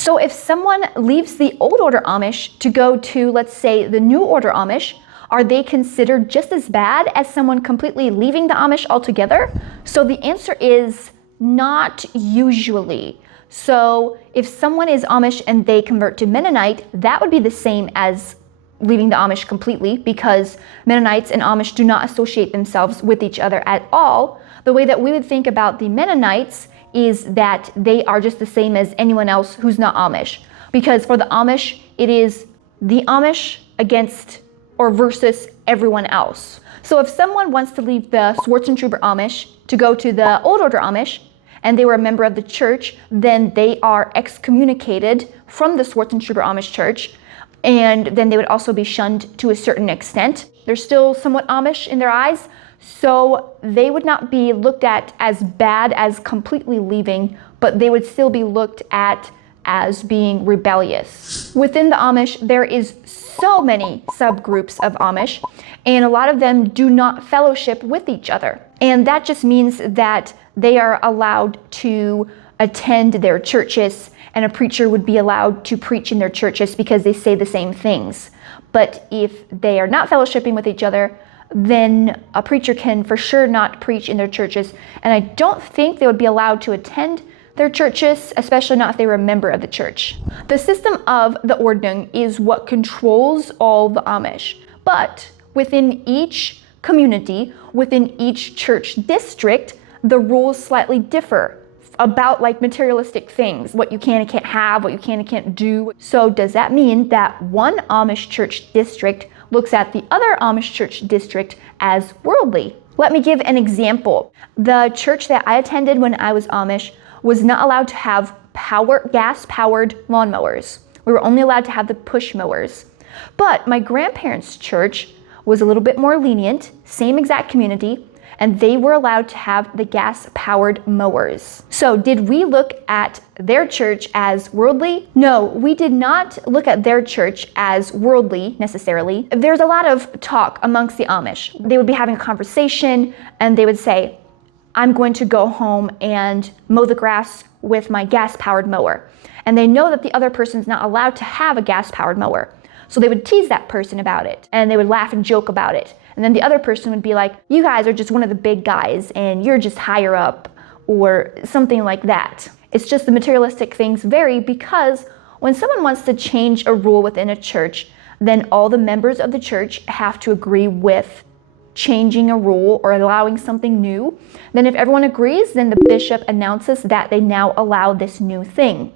So if someone leaves the old order Amish to go to, let's say, the new order Amish, are they considered just as bad as someone completely leaving the Amish altogether? So the answer is not usually. So if someone is Amish and they convert to Mennonite, that would be the same as leaving the Amish completely, because Mennonites and Amish do not associate themselves with each other at all. The way that we would think about the Mennonites is that they are just the same as anyone else who's not Amish. Because for the Amish, it is the Amish against or versus everyone else. So if someone wants to leave the Swartzentruber Amish to go to the Old Order Amish, and they were a member of the church, then they are excommunicated from the Swartzentruber Amish church, and then they would also be shunned to a certain extent. They're still somewhat Amish in their eyes, so they would not be looked at as bad as completely leaving, but they would still be looked at as being rebellious. Within the Amish, there is so many subgroups of Amish, and a lot of them do not fellowship with each other. And that just means that they are allowed to attend their churches, and a preacher would be allowed to preach in their churches because they say the same things. But if they are not fellowshipping with each other, then a preacher can for sure not preach in their churches. And I don't think they would be allowed to attend their churches, especially not if they were a member of the church. The system of the Ordnung is what controls all the Amish. But within each community, within each church district, the rules slightly differ about like materialistic things, what you can and can't have, what you can and can't do. So does that mean that one Amish church district looks at the other Amish church district as worldly? Let me give an example. The church that I attended when I was Amish was not allowed to have gas-powered lawnmowers. We were only allowed to have the push mowers. But my grandparents' church was a little bit more lenient, same exact community, and they were allowed to have the gas-powered mowers. So did we look at their church as worldly? No, we did not look at their church as worldly necessarily. There's a lot of talk amongst the Amish. They would be having a conversation and they would say, I'm going to go home and mow the grass with my gas-powered mower. And they know that the other person's not allowed to have a gas-powered mower. So they would tease that person about it, and they would laugh and joke about it. And then the other person would be like, you guys are just one of the big guys and you're just higher up, or something like that. It's just the materialistic things vary, because when someone wants to change a rule within a church, then all the members of the church have to agree with changing a rule or allowing something new. Then if everyone agrees, then the bishop announces that they now allow this new thing.